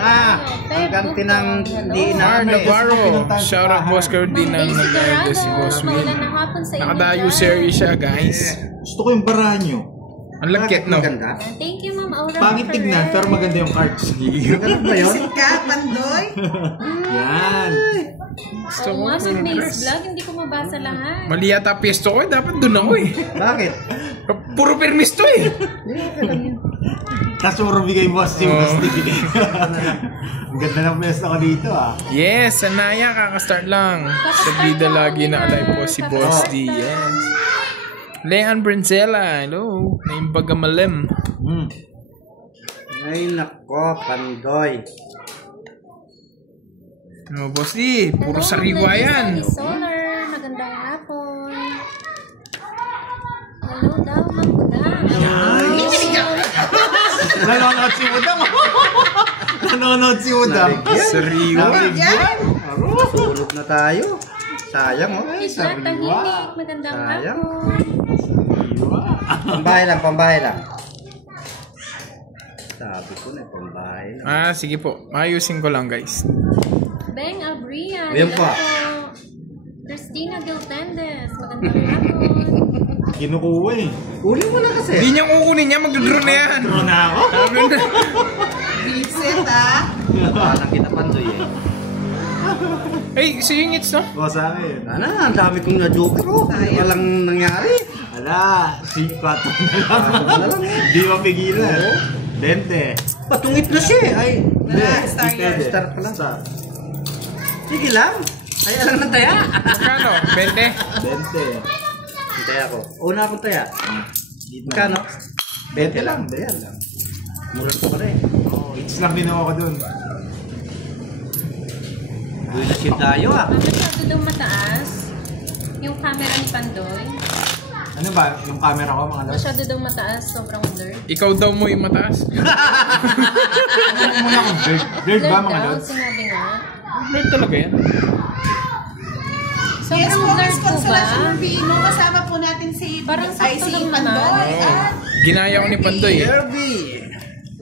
Ang ganti ng di Mar namin. Navarro. Shout out Boss Cardi ng nag-aida si Boss Will. Nakadayo series siya, guys. Gusto ko yung Baranyo. Ang lagkit, no? Maganda. Thank you, Ma'am Aura. Pangit tignan, pero maganda yung cards. Ganun ba yun? Isip ka, Pandoy? Yan. Gusto Oo ko. nga, sa Maze Vlog, hindi ko mabasa lahat. Mali yata pwesto ko. Dapat dun ako eh. Bakit? Puro permis to eh. Tapos puro bigay boss si Boss D. Ang ganda ng pwesto ko dito ah. Yes, Anaya, kakastart lang. Sa bida lagi na alive po si Boss D. Yes. Leanne Brincella, hello. Naimbaga malem. Ay, nako, Pandoy. No, Boss D, puro sariwa yan. Solar, magandang hapon. Hello daw, Ma'am Budang. Nanonood si Udam. Nanonood si Udam. Sariwa. Nabigyan. Sulog na tayo. Sayang, oh. Isla Tahimik, magandang Sayang. hapon. Pambahay lang, pambahay lang. Sabi ko na, pambahay lang. Sige po. Ayusin ko lang, guys. Beng Abria, Ayan hello pa. po. Christina Giltendes, magandang hapon. Kinukuha eh. Uli mo na kasi. Hindi niya kukunin niya, mag-draw na yan. Ano na ako? Sabi na. Vincent, ah. Parang kita, Pandoy eh. Hey, singits no? O sa akin. Ang dami kong na-joker ko. Walang nangyari. Ala, si Pato na lang. Di mapigilan. 20. Patungit na siya eh. Ay, Hindi, Star di pwede. Star pala. Star. sige lang. Ay, alam na taya. Magkano? 20? 20. Taya ko. Una akong taya. Magkano? 20 lang. Ayan lang. Mura ko pa rin. Oh, it's lang ginawa ko dun. Doon na siya tayo ah. Masyado daw mataas yung camera ni Pandoy. Ano ba? Yung camera ko mga lods? Masyado daw mataas, sobrang blurred. Ikaw daw mo yung mataas. Ano muna akong blurred? Blurred ba mga daw, lods? sinabi nga. Blurred talaga yan. Yes Sobrang po, blurred Miss po ba? Consolation Rubino. Kasama po natin si Parang sakto si lang Pandoy. Oo. At Ginaya ko ni Pandoy eh. Derby.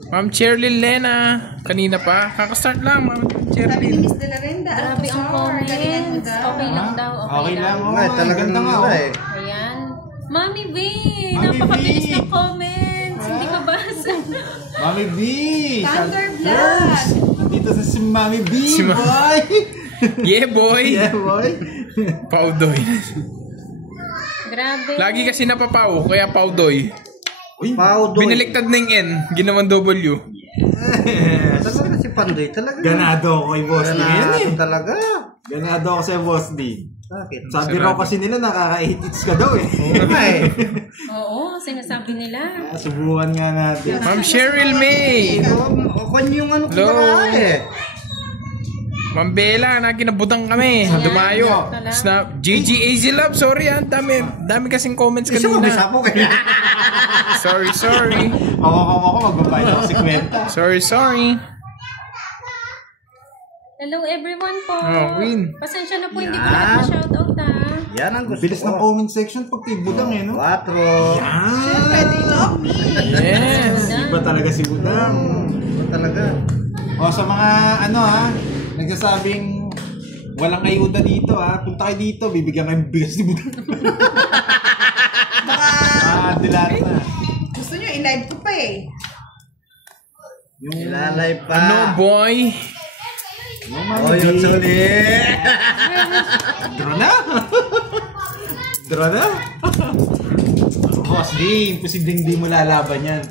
Ma'am Cheryl Lena. Kanina pa. Kakastart lang, Ma'am sabi ni Cheryl. Miss De La Renda. Grabe ang comments. Okay lang daw, Okay lang. Ay, Ay, talagang ganda nga. mura Oh. eh. Ayan. Mami V! Mami Napakabilis V. ng comments. Hindi mabasa. Mami B! Thunder Shouters! Dito sa si Mami B, Si Ma- boy! Yeah, boy. Yeah, boy! Paudoy. Grabe. Lagi kasi napapaw, kaya paudoy. Uy, Paudoy. Binaliktad na yung N, ginawan W. Talaga si Pandoy. Talaga. ganado ako kay Boss D ngayon eh. Ganado talaga. Ganado ako sa Boss D. Bakit? Sabi raw kasi nila nakaka-8 hits ka daw eh. Oo nga eh. Oo, sinasabi nila. Subukan nga natin. Ma'am Cheryl May. Kung yung ano ko Hello. na eh. Ma'am Bella, naginabutang kami. Dumayo. Snap. GG Easy Love, sorry ah. Dami kasing comments Isa mo, bisa kanina. po kaya. Sorry. Ako, magbabayad ako si Kwenta. Sorry. Hello everyone po. Oh, Queen. Pasensya na po, hindi ko Yan. lahat ma-shoutout ah. Yan ang gusto Bilis ko. ng comment section pag kay Budang eh, no? 4. Siyempre, they love me. Yes. Iba talaga si Budang. Talaga. O sa mga ano ha, nagsasabing walang ayuda dito ha, punta kayo dito, bibigyan kayo ng bigas ni Budang. Dilat na. Gusto nyo, in-live ko pa eh. Yung Ilalay pa. Ano, boy? No, Oh, yun sulit. Draw na? Draw na? Boss D, imposibleng di mo lalaban yan.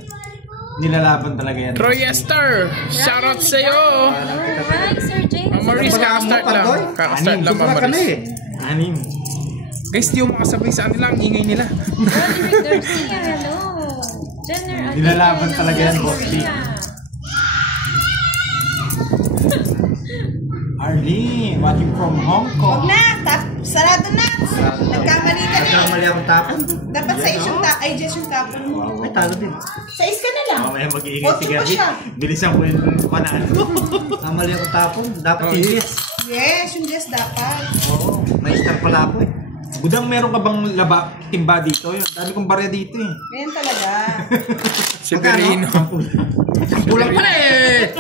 Nilalaban talaga yan. Troy Esther, shoutout sa'yo. Hi, Sir James. Ma'am Maurice, kakastart lang. Kakastart lang, Ma'am Sobra ka na Maurice. eh. 6. Guys, di mo makasabay sa kanila. Ang ingay nila. Roderick Garcia, hello. Jenner Aguirre, Nilalaban talaga yan, Boss D. Korea. Arlene, watching from Hong Huwag Kong. na, sarado na. Nagkamali ka na eh. Nagkamali akong tapon. Dapat sa yung ay Jess yung tapon mo. Ay, talo din. Sa ka na lang. Mamaya mag-iingay Otso si pa Gabi. siya. Bilisan ko yung panalo. Kamali akong tapon. Dapat Oh, tinis. Yes, yung Jess dapat. Oo. May star pala ako eh. Budang, meron ka bang timba dito? Yung dami kong barya dito eh. Ngayon talaga. Si Perino. Kulang pala eh.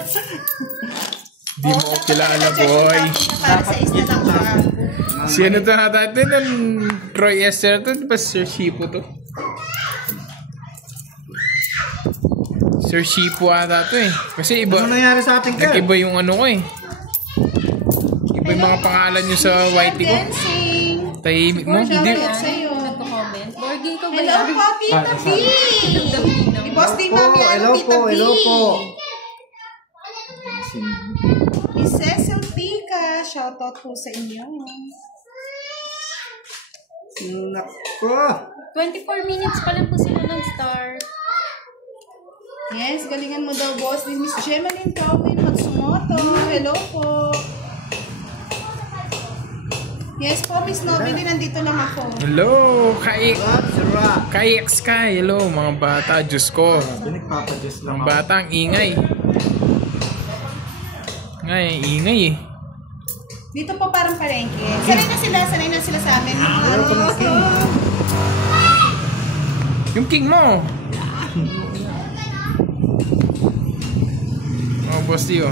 Di mo kilala, boy. Para sa isa lang siya. Sino to natin? Troy Esther to? Di ba Sir Shipo to? Sir Shipo ata to eh. Kasi iba. Ano nangyari sa ating girl? Nag-iba yung ano ko eh. Iba yung mga pangalan nyo sa whitey ko. Dancing. Tahimik mo. Borgie Hindi. ba yan? Nagko-comment. Borgie, ikaw ba Hello yan? po, Tita B. Di boss din mami, Hello Tita po, B. hello po. Miss Cecil Tika, shoutout po sa inyo. Nako. 24 minutes pa lang po sila nag-start. Yes, galingan mo daw, boss. Din Miss Gemaline Calvin Matsumoto. Hello po. Yes po, Miss Nobili, nandito lang ako. Hello. Kay Sarap. Kay Sky. Hello mga bata. Diyos ko. Nagpapadjust Mga lang ako. bata ang ingay. Ingay eh. Dito po parang palengke. Sanay na sila sa amin. Yung king mo. Oh, boss Dio.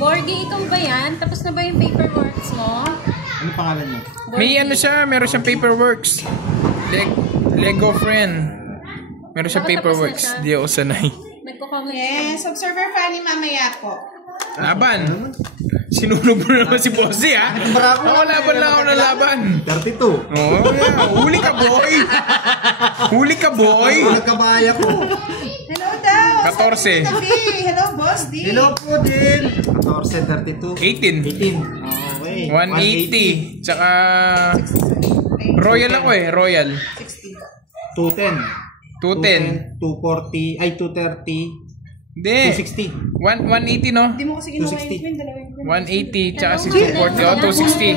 Borgie, ikaw ba yan? Tapos na ba yung paperworks mo? Ano pangalan niyo? May ano siya, meron siyang paperworks. Lego friend. Meron siyang Tapos paperworks. na siya. Di ako sanay. Nagko-comment Yes, observer Fanny mamaya po. Laban. Sinunog mo naman si Bossy ha. Ako laban lang ako ng laban. 32. Oh, yeah. Huli ka boy. Huli ka boy. Nagkabaya ko. Hello daw. 14. Hello, boss D. Hello po din. 14, 32. 18. 18. Okay. 180. Tsaka Royal ako eh. Royal. 210. 210. 240. Ay, 230. Hindi. 260. 180 no? Hindi mo kasi kinuha 260. yung dalawa yung 180 tsaka 640. Oh, 260.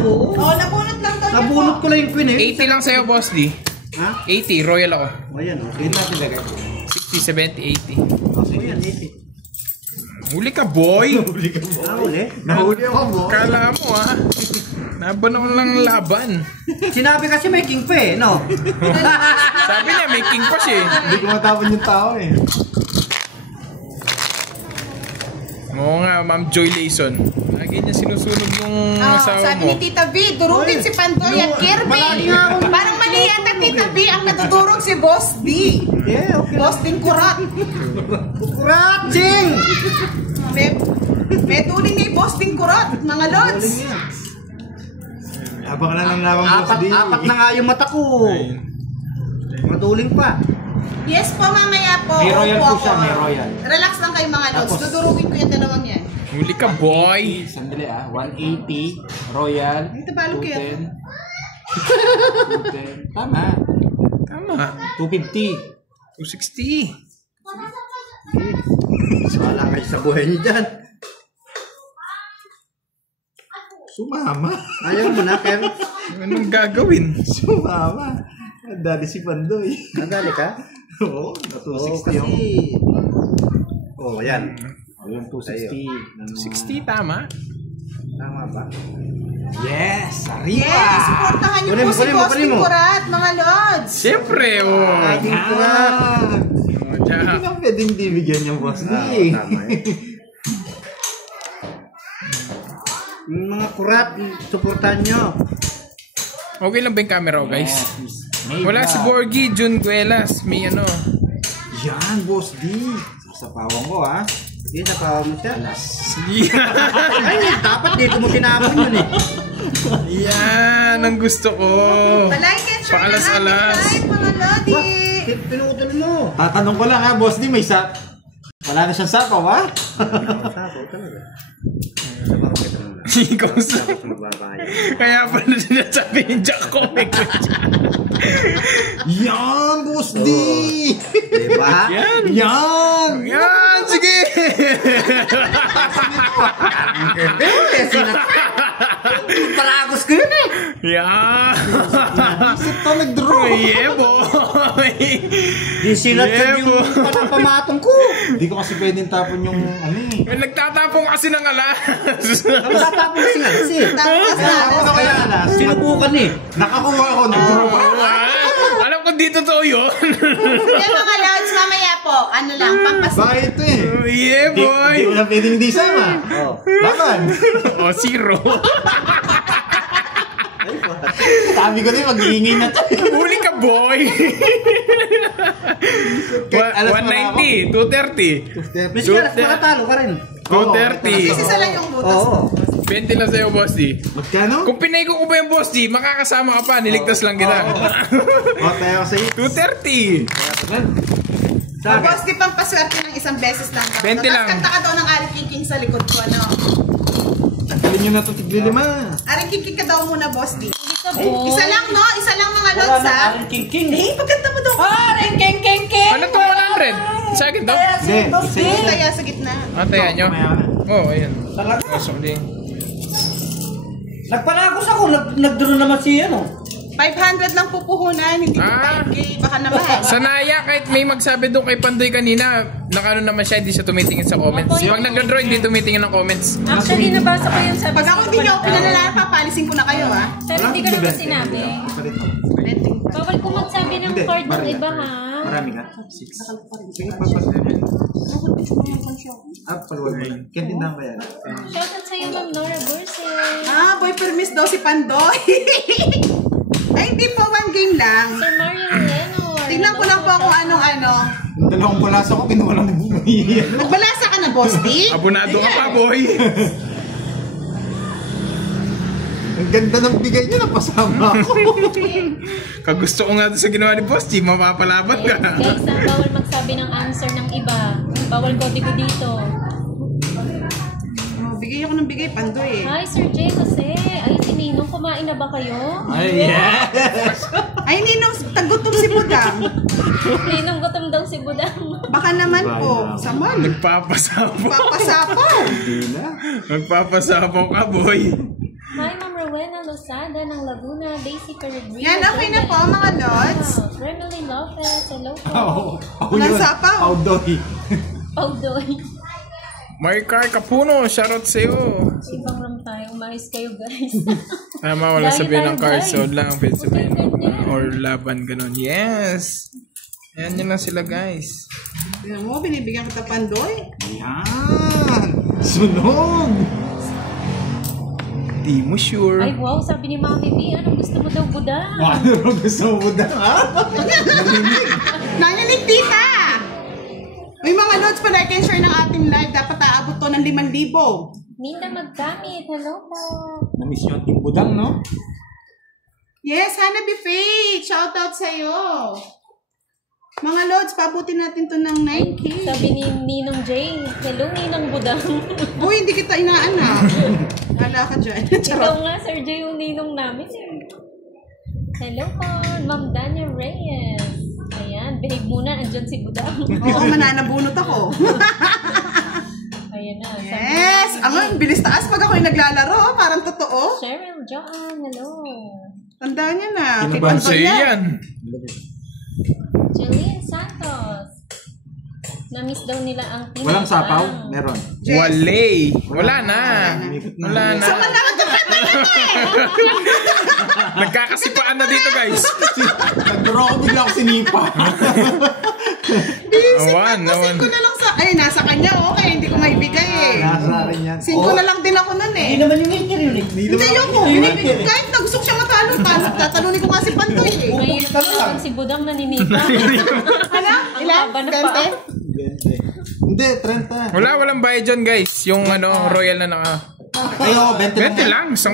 Oo, nabunot lang daw niya po. Nabunot ko lang yung queen eh. 80 lang sa'yo, Boss D. Ha? 80. Royal ako. O yan o. Yun natin lagay. 60, 70, 80. O yan, 80. Huli ka, boy! Nahuli? Nahuli ako, bo. Kala mo, ha? Laban ako lang laban. Sinabi kasi may king pa eh, no? Sabi niya, may king pa siya eh. Hindi ko matapon yung tao eh. Oo nga, Ma'am Joy Layson. Lagi niya sinusunog yung asawa Sabi mo. ni Tita B, durugin si Pandoy at Kirby. Parang mali yata Tita B ang natuturog si Boss D. Yeah, okay. Boss din kurat. Kuratsing! May tuling ni Boss din kurat, mga lods. Abang na ng labang boss D. Apat na nga yung mata ko. Matuling pa. Yes po, mamaya po. May royal Opo po siya, ako. may royal. Relax lang kayo mga lods. Tapos- Dudurugin ko yung dalawang yan. Huli ka, boy! Sandali 180. Royal. Dito ba, Luki? 210. 210. Tama. Tama. 250. 260. Wala kayo sa buhay niyo dyan. Sumama. Ayaw mo na, Ken. Anong gagawin? Sumama. Dali si Pandoy. Nadali ka? Oo, na 260 yung. Oh, yan. Yung 260. 60, tama? Tama ba? Yes! Arriba! Yes, supportahan niyo Kunin po mo, si kunin mo, Boss kunin din mo. kurat, mga lods. Siyempre, oh! Ating kurat. Hindi Jack. ka pwedeng dibigyan yung boss D. Tama eh. Yung mga kurat, suportahan nyo. Okay lang ba yung camera ko, guys? May Wala black. si Borgie, Jun Guelas. May ano. Yan, boss D. Sasapawan ko ha. Hindi, napawa mo siya. Sige. Ay, dapat dito mo tinapon yun eh. Yan, ang gusto ko. Palike and share na Paalas-alas. ating live, mga lodi. Pinutol mo. Tatanong ko lang ha, boss D, may wala na siyang sapaw ha? Sapaw talaga. Sapaw kita mo lang. Ikaw sa... Tapos magbabayan. Kaya pala sinasabi ni Jack ko, may kutsa. Yan, boss D! Diba? Yan. Yan! Yan, sige. Palagos ko yun eh. Yan. Isip to nag-draw. Yeah, boy. Di sinat Yeah, yung panapamatong ko. Hindi ko kasi pwedeng tapon yung ano eh. Nagtatapong kasi ng alas. Natatapos kasi nga kasi. Tapos na. Ako kaya alas. Sinubukan eh. Nakakuha ako, nag-draw pa. Alam ko dito to yun. Yan mga lods, mamaya po. Ano lang, pampas... Bakit ito eh? Yeah, boy! Di mo na pwedeng di sama. Oh. Laban. O, 0. Sabi ko din, mag-iingay na to. Huli ka, boy! Kahit alas mo na ako. 190, 230. Miss Karas, nakatalo ka rin. 230. Isa lang yung butas. Oo. 20 lang sa'yo, Boss D. Magkano? Kung pinay ko ba yung Boss D, makakasama ka pa. Niligtas lang kita. O, tayo ko sa'yo. 230. O boss, di pang paswerte ng isang beses lang. 20 lang. Tapos kanta ka daw ng Aring King sa likod ko, ano? Tanggalin nyo na ito, tigli-5. Aring King ka daw muna, boss, di. Hindi ka, boy. Isa lang, no? Isa lang mga Wala lods, na, ha? Aring King. Eh, pagkanta mo daw. Aring King. Ano to 100? Sa akin daw? Hindi, isa-isa. Taya sa gitna. Tayan nyo? Mamaya ka na. Oo, ayan. Talaga. Pasok din. Nagpalagos ako. Nagduro naman si ano. 500 lang pupuhunan, hindi mo 5K. Baka naman. Sa Naya, kahit may magsabi doon kay Pandoy kanina, nakano naman siya, hindi siya tumitingin sa comments. Pag nagdodrawing, hindi tumitingin ng comments. Actually, nabasa ko yung sabi Pag ako hindi nyo pinalala, papalisin ko na kayo, ha? Pero hindi ko naman sinabi. Bawal ko magsabi ng Hindi, card ng barya. iba, ha? Marami ka? 6. Sige, papasin. Paluwag. Kaya tindahan ko yan. Shoutout sa'yo, Ma'am Nora Burse. Ah, boy permiss daw si Pandoy. Ay, hindi po, one game lang. Sir Mario Lenor. Tingnan ko lang po kung anong ano. Yung dalawang balasa ko, kinuha lang ni Bumi. Magbalasa ka na, boss, di? Abonado ka pa, boy! Ang ganda ng bigay niya, napasama ako. Kagusto ko nga doon sa ginawa ni Boss G, mapapalaban ka. Guys, bawal magsabi ng answer ng iba. Bawal kodigo dito. Oh, bigay ako ng bigay, Pandoy, eh. Hi, Sir Jay Jose. Ay, si Ninong, kumain na ba kayo? Ay, yes! Ay, Ninong, tagutom si Budang. Ninong, gutom daw si Budang. Baka naman po, saman. Nagpapasapaw. Papasapaw. Hindi na. Nagpapasapaw ka, boy. Hi, Ma'am Rowena Losada ng Laguna, Daisy Peregrino. Yan, okay na po, mga lods. Remily Lopez, hello po. Walang sapaw. Paudoy. Paudoy. Maricar Capuno, shoutout sa'yo. Ibang ram tayo, umayos kayo, guys. Tama, wala Dahil sabihin tayo, ng card guys. sword lang ang pwede sabihin. ganyan. Or laban, ganun. Yes! Ayan yun lang sila, guys. Tingnan mo, binibigyan kita, Pandoy. Yan! Sunog! Di mo sure. Ay, wow, sabi ni Mami B, anong gusto mo daw, Budang? Ano rin gusto mo ba ha? Nanilig, tita! May mga loads pa like and share ng ating live. Dapat aabot to ng 5,000. Ninda Magkamit, hello po. Na-miss yung ating budang, no? Yes, Hanabi Faith! Shoutout sa'yo! Mga loads, pabutin natin to ng 9K. Sabi ni Ninong Jay, hello, Ninong Budang. Uy, hindi kita inaanak. Wala ka dyan. Ikaw Charot. nga, Sir Jay, yung Ninong namin. Hello po, Ma'am Dania Reyes. Ayan, behave muna, andyan si Budang. Oo, mananabunot ako. Ayan na. Sabi Yes! Ang bilis taas pag ako'y naglalaro. Parang totoo. Cheryl John, hello. Tandaan niya na. Kinabahan Sa'yo yan. Jillian Santos. Na-miss daw nila ang tinapang. Walang sapaw? Meron. Wale. Wala na. Wala na. Sa malaman ka pa Nagkakasipaan na dito, guys. Nagduro ako bigla ako sinipa. Awan, awan. 5 na lang sa... Ay, nasa kanya. Okay, hindi ko maibigay eh. Nasa rin yan. 5 na lang din ako nun eh. Hindi naman yung nature yun eh. Hindi yun ko. Kahit gusto ko siya matalo, tatalunin ko nga si Pantoy eh. Ngayon naman si Budang naninita. Ano? Ilan? haba na pa. 20? Hindi, 30. Walang bayad dyan, guys. Yung royal na naka. Ayo, 20 20 lang. Isa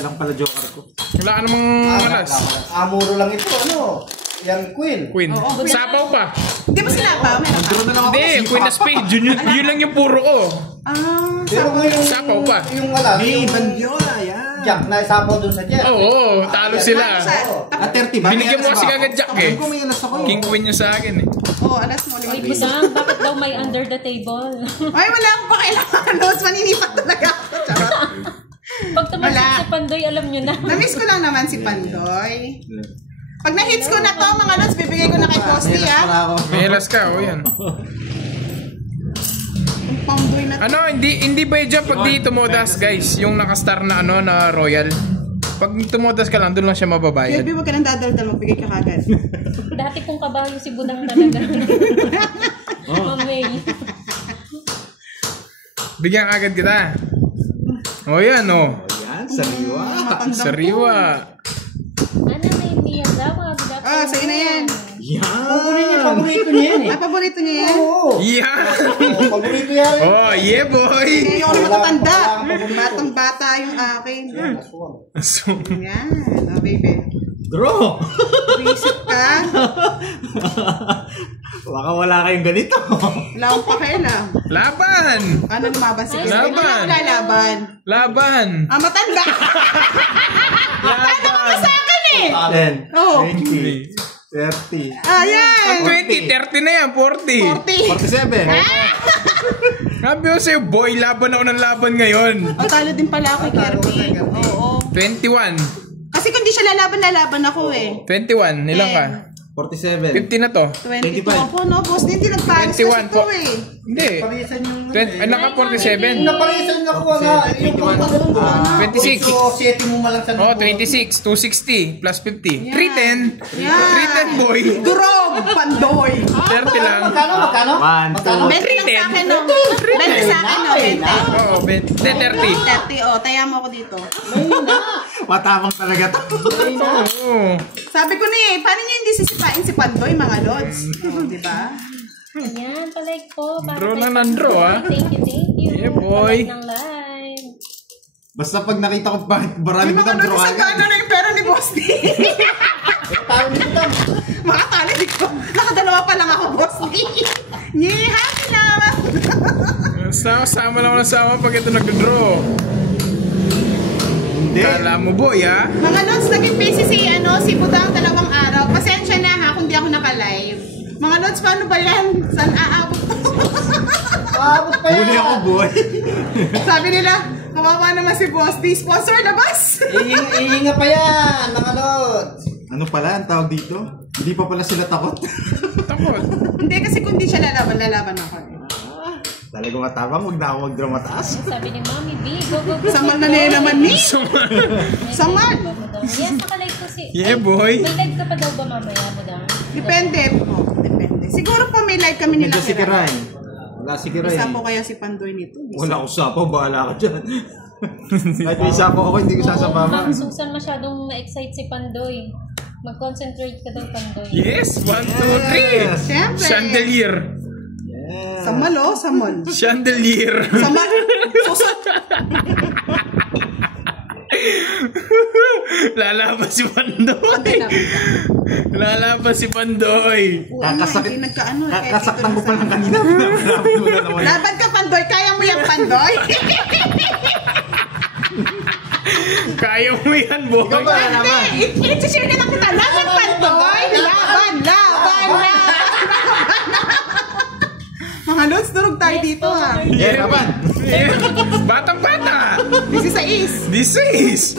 lang pala joker ko. Wala ka namang alas. Amuro lang ito, ano? Yung queen. Queen. Sapaw pa. Di ba sinapa? Meron pa? Nagduro na lang ako. Hindi, Queen of Spades. Yun lang yung puro ko. Ah, Pero kung yung... Sapaw pa. Yung wala, May yung bandyola, yan. jack na sapaw dun sa jet. Oo, talo sila. Ah, 30 ba? Binigyan mo kasi kagad jack eh. Alam ko may alas ako eh. King Queen nyo sa akin eh. Oo, alas mo. Ay, Budang, bakit daw may under the table? Ay, wala akong pakailangan. Los, maninipat talaga ako. Charot. Pag tumasok Wala. si Pandoy, alam nyo na. Namiss ko lang naman si Pandoy. Pag na-hits ko na to, mga lods, bibigay ko na kay Posty, Pala ah. ako. May alas ka, o yan. Yung Pandoy na to. Ano, hindi ba dyan pag di tumodas, guys, yung nakastar na na royal. Pag tumodas ka lang, doon lang siya mababayad. Baby, wag ka nang dadaldal, magbigay ka kagad. Dati kong kabayo si Budang talaga. Bigyan agad kita. O yan, o. Yan, sariwa. Sariwa. Ano na yung Miyazawa? Sa'yo na yan. Yan. Paborito niya yan eh. Paborito niya yan. Oo. Yan. Paborito yan. Oh, yeah, boy. Kaya ako matatanda. Batang-bata yung akin. So, Yan. O, baby. Draw. Visit ka. Baka wala kayong ganito. Wala akong pakialam. laban. Ano lumaban si Chris? Laban. Wala laban. Laban. Matanda. Matanda ka pa sa akin eh. 10, Oo. 20, 30, Ayan. 20, 30 na yan, 40. 40. 47. Sabi ko sa'yo, boy, laban ako ng laban ngayon. Talo din pala ako kay Kirby. Oo. 21. Kasi kung di siya lalaban ako eh. 21, ilan ka? 47. 50 na to. 22 ako, no? Boss, hindi nagparis kasi 21 ito po. eh. Hindi. Parisan yung... 20, naka 47. Naparisan na ko nga. Yung pangkalong ko. 26. So, setting mo malang sa Oh, 26. 260 plus 50. 310. Yan. 310, boy. Durog, pandoy. 30 lang. Magkano? Magkano? 1, 2, 20 lang sa akin, no? 20 sa akin, no? 20. Oo, 30. 30, oh. Taya mo ako dito. matapang talaga to. Oo. Sabi ko na eh, paano niyo hindi sisipain si Pandoy, mga lods? Diba? Ayan, palike po. Draw lang ng draw, ah. Thank you. Yeah, boy. Palike ng live. Basta pag nakita ko bakit marami Yung mo mga ng draw lods, agad. ano na yung pera ni Boss D? Tawag nito tam. Makatali dito. Nakadalawa pa lang ako, Boss D. Nye, happy na. Sama lang ako ng sama pag ito nag-draw. Hindi. Kala mo, boy, ah. Mga lods, naging busy si Budang 2 araw. Pasensya na ha kung di ako naka-live. Mga lods, paano ba yan? Saan aabot to? Paabot pa yan. Huli ako, boy. Sabi nila, kawawa naman si Boss D. Sponsor, labas! Iinga pa yan, mga lods. Ano pala ang tawag dito? Hindi pa pala sila takot. Takot. Hindi, kasi kung di siya lalaban ako. Talaga matapang, huwag na ako mag-draw mataas. Sabi ni Mami B, go. Samal na niya naman ni. Samal. Yes, nakalike ko si... Yeah, boy. May live ka pa daw ba mamaya, Budang? Depende po. Depende. Siguro po may live kami nila. Nandiyan si Kiray. Wala si Kiray. Isa po kaya si Pandoy nito. Wala ako sapo, bahala ka dyan. Kahit may sapo ako, hindi ko sasabama. Ma'am Susan, masyadong na-excite si Pandoy. Mag-concentrate ka daw, Pandoy. Yes, 1, 2, 3. Siyempre. Chandelier. Samal oh, samal. Chandelier. Samal. Susot. Lalaban si Pandoy. Lalaban si Pandoy. Kakasakit. Hindi nagkaano. Kakasaktan ko pa lang kanina. Laban ka, Pandoy. Kaya mo yan, Pandoy. Kaya mo yan, boy. Hindi. I-share na lang kita. Laban, Pandoy. Laban. Mga lods, durog tayo dito ha. Yeah, naman. Batang-bata. This is.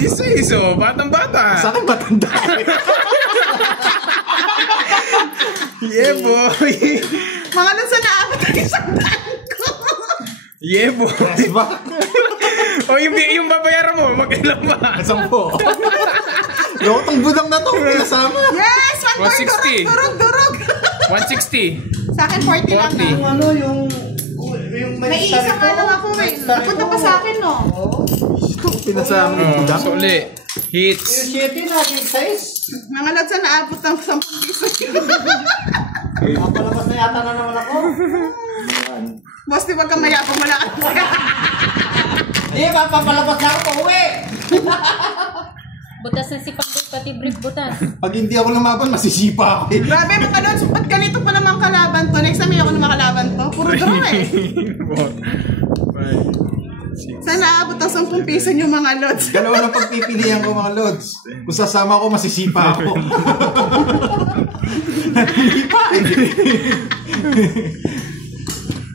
This is, oh. Batang-bata. Sa akin matanda. Yeah, boy. Mga lods, na naabot ang isang daan ko. Yeah, boy. Press back. O, yung babayaran mo, mag-ilan ba? 10. Lotong budang na to. Pinasama. Yes! Pandoy, 160. durog. 160. Sa akin, 40 lang na. Yung ano, yung May isa nga lang ako eh. Napunta pa sa akin, no? Pinasama ni Oh, budang. suli. Yung Hits. 7 naging size. Mga lods, na naabot ng 10 piso. Papalabas na yata na naman ako. Boss, di ba ka mayabang wala ka? Hindi, papalabas na ako pa uwi. Butas na si Pandoy, pati brief butas. Pag hindi ako lumaban, masisipa ako eh. Grabe mga lods, ba't ganito pa naman kalaban to? Next time ako na makalaban to. Puro draw eh. Sana aabot ng 10 piso yung mga lods. Dalawa lang pagpipilian ko mga lods. Kung sasama ko, masisipa ako. Hindi pa eh.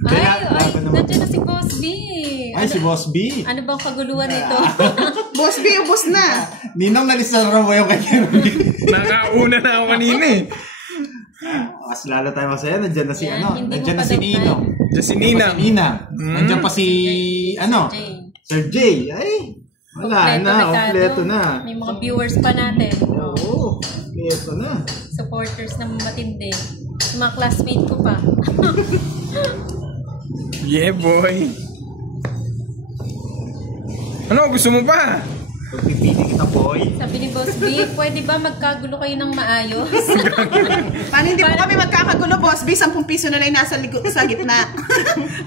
Ay, nandiyan na si Boss B. Ay, si Boss B. Ano bang kaguluhan nito? Boss B, ubos na. Ninong nalisan raw mo yung kay Kirby. Nakauna na ako kanina eh. Mas lalo tayo masaya. Nandiyan na si Yan, ano. hindi mo Nandiyan pa na si daw Ninong. Diyan si Ninang. Ninang. Nandiyan pa si ano. Jane. Sir Jay. Ay, wala na. Kompleto na. May mga viewers pa natin. Oo. Kompleto na. Supporters na matindi. Yung mga classmate ko pa. Yeah, boy. Ano, gusto mo pa? Pagpipili kita, boy. Sabi ni Boss B, pwede ba magkagulo kayo ng maayos? Paano hindi po kami magkakagulo, Boss B? 10 piso na lang yung nasa sa gitna.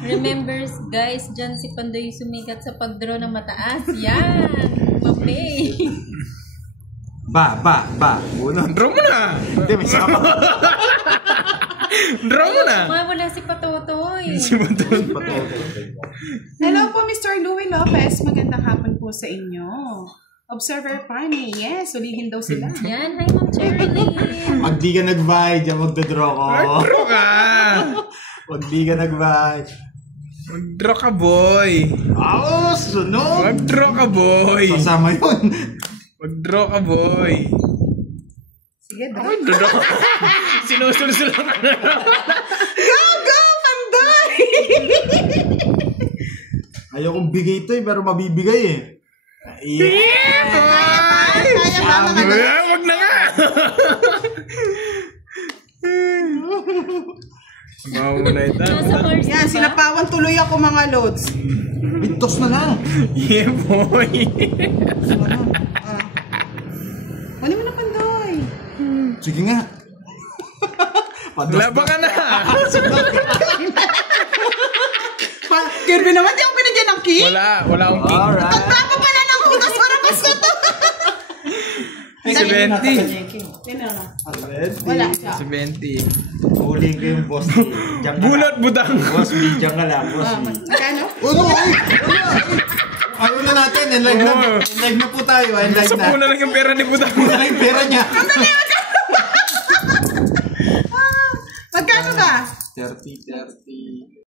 Remembers, guys, dyan si Pandoy sumikat sa pag-draw ng mataas. Yan! Mapay! Ba. Uno. Draw mo na! Hindi, may sama. Draw mo na! Wala si Patotoy. Si Baton. Hello po, Mr. Louie Lopez. Magandang hapon po sa inyo. Observer Parney. Yes, ulihin daw sila. Yan, hi Ma'am Cherilyn. Pag di ka nag-buy, dyan magdodraw ko. Mag-draw ka! Pag di ka nag-buy. Mag-draw ka, boy! Sunog! Mag-draw ka, boy! Sasama yun. Mag-draw ka, boy! Sige, draw. Draw ka! Sinusul-sul lang. Go, Pandoy! Ayaw kong bigay ito pero mabibigay eh. Yeah, boy! Wag na nga! Bawa mo na ito. Nasa course Yan, na ba? sinapawan tuloy ako mga loads. Pintos na lang. Yeah, boy! Ano mo na, Pandoy? Sige nga. Laban ka na! Kirby naman, di ako binigyan ng key. Wala akong king. Alright. Pagbago pala ng utas para gusto to. 70. Yan na. Wala. 70. Huling ko yung boss. Diyan ka Bunot lang. budang. Boss B, diyan ka lang. Boss B. Magkano? Uno! Ayaw na natin. Enlive na po tayo. Enlive Sa na. puna lang yung pera ni budang. Puna lang yung pera niya. Magkano ba? 30.